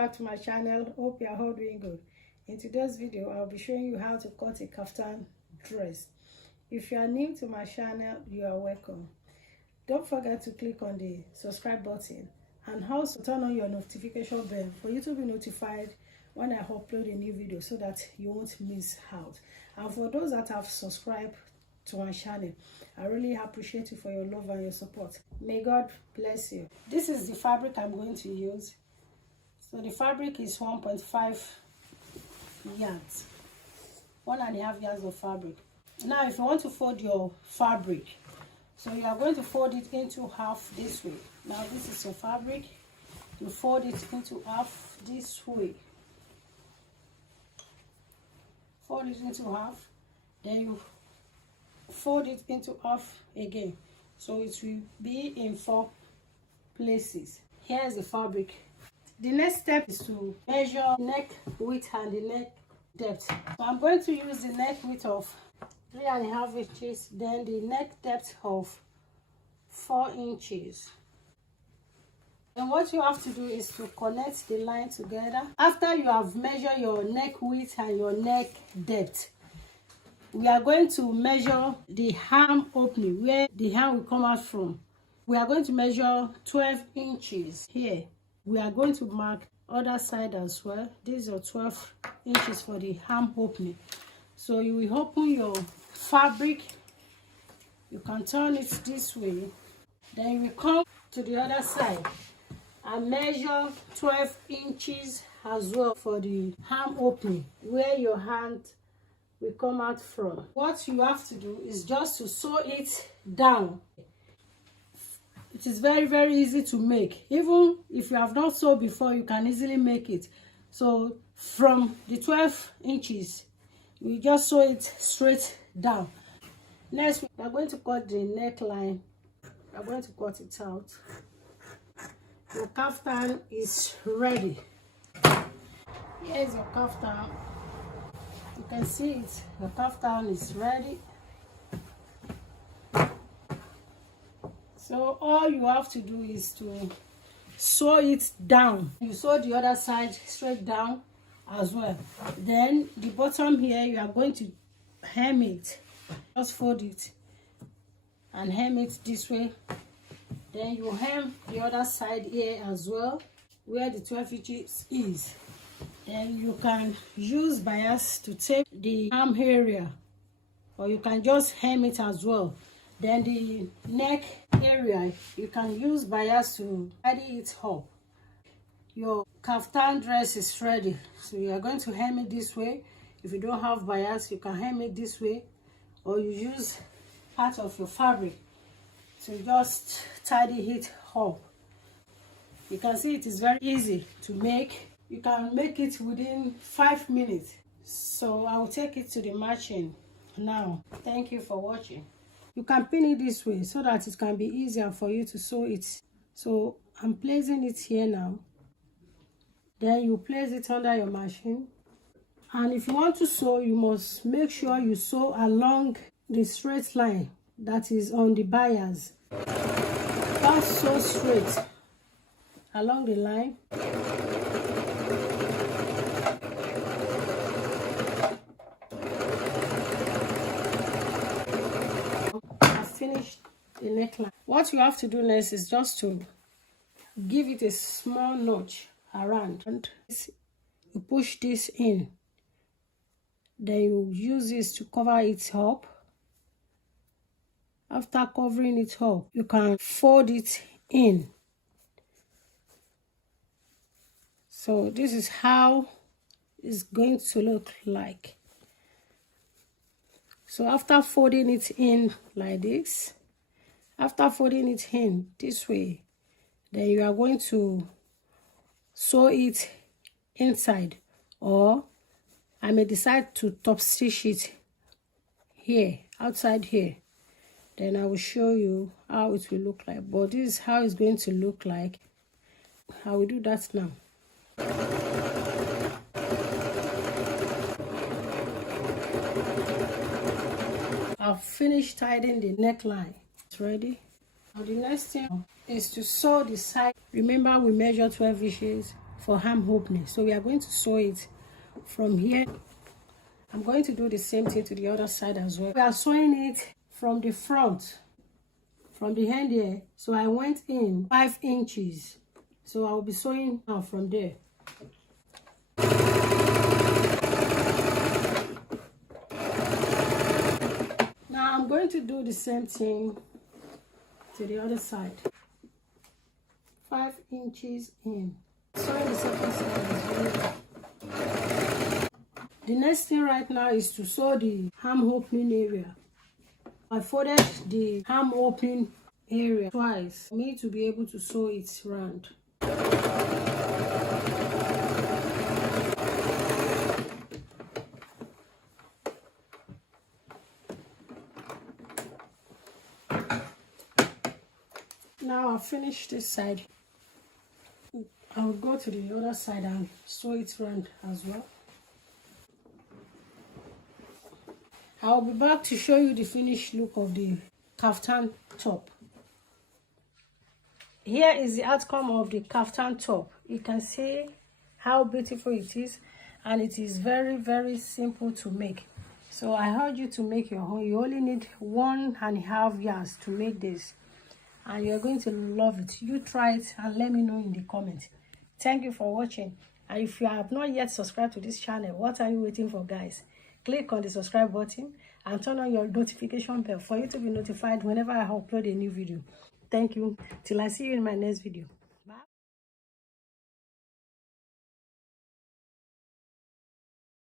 back to my channel. Hope you are all doing good. In today's video, I'll be showing you how to cut a kaftan dress. If you are new to my channel, you are welcome. Don't forget to click on the subscribe button and also turn on your notification bell for you to be notified when I upload a new video so that you won't miss out. And for those that have subscribed to my channel, I really appreciate you for your love and your support. May God bless you. This is the fabric I'm going to use. So the fabric is 1.5 yards, 1.5 yards of fabric. Now if you want to fold your fabric, so you are going to fold it into half this way. Now this is your fabric, you fold it into half this way, fold it into half, then you fold it into half again, so it will be in 4 places. Here is the fabric. The next step is to measure neck width and the neck depth. So I'm going to use the neck width of 3.5 inches, then the neck depth of 4 inches. And what you have to do is to connect the line together. After you have measured your neck width and your neck depth, we are going to measure the arm opening, where the arm will come out from. We are going to measure 12 inches here. We are going to mark other side as well. These are 12 inches for the arm opening. So you will open your fabric, you can turn it this way, then you will come to the other side and measure 12 inches as well for the arm opening, where your hand will come out from. What you have to do is just to sew it down. It is very easy to make. Even if you have not sewed before, you can easily make it. So from the 12 inches, we just sew it straight down. Next, we are going to cut the neckline. We are going to cut it out. Your kaftan is ready. Here is your kaftan. You can see it. The kaftan is ready. So all you have to do is to sew it down. You sew the other side straight down as well. Then the bottom here, you are going to hem it. Just fold it and hem it this way. Then you hem the other side here as well, where the 12 inches is. Then you can use bias to take the arm area, or you can just hem it as well. Then the neck area, you can use bias to tidy it up. Your kaftan dress is ready. So you are going to hem it this way. If you don't have bias, you can hem it this way, or you use part of your fabric to just tidy it up. You can see it is very easy to make. You can make it within 5 minutes. So I will take it to the machine now. Thank you for watching. You can pin it this way so that it can be easier for you to sew it. So I'm placing it here now. Then you place it under your machine. And if you want to sew, you must make sure you sew along the straight line that is on the bias. Just sew straight along the line. Finish the neckline. What you have to do next is just to give it a small notch around, and you push this in. Then you use this to cover it up. After covering it up, you can fold it in. So this is how it's going to look like. So after folding it in like this, after folding it in this way, then you are going to sew it inside, or I may decide to top stitch it here, outside here. Then I will show you how it will look like. But this is how it's going to look like. I will do that now. I've finished tying the neckline. It's ready. Now the next thing is to sew the side. Remember we measured 12 inches. for arm opening. So we are going to sew it from here. I'm going to do the same thing to the other side as well. We are sewing it from the front, from the end here. So I went in 5 inches. So I will be sewing now from there. Now I'm going to do the same thing to the other side. 5 inches in. Sewing the second side as well. The next thing right now is to sew the arm opening area. I folded the arm opening area twice for me to be able to sew it round. Now I've finished this side. I'll go to the other side and sew it round as well. I'll be back to show you the finished look of the kaftan top. Here is the outcome of the kaftan top. You can see how beautiful it is, and it is very, very simple to make. So I urge you to make your own. You only need 1.5 yards to make this, and you're going to love it. You try it and let me know in the comments. Thank you for watching, and if you have not yet subscribed to this channel, what are you waiting for, guys? Click on the subscribe button and turn on your notification bell for you to be notified whenever I upload a new video. Thank you. Till I see you in my next video.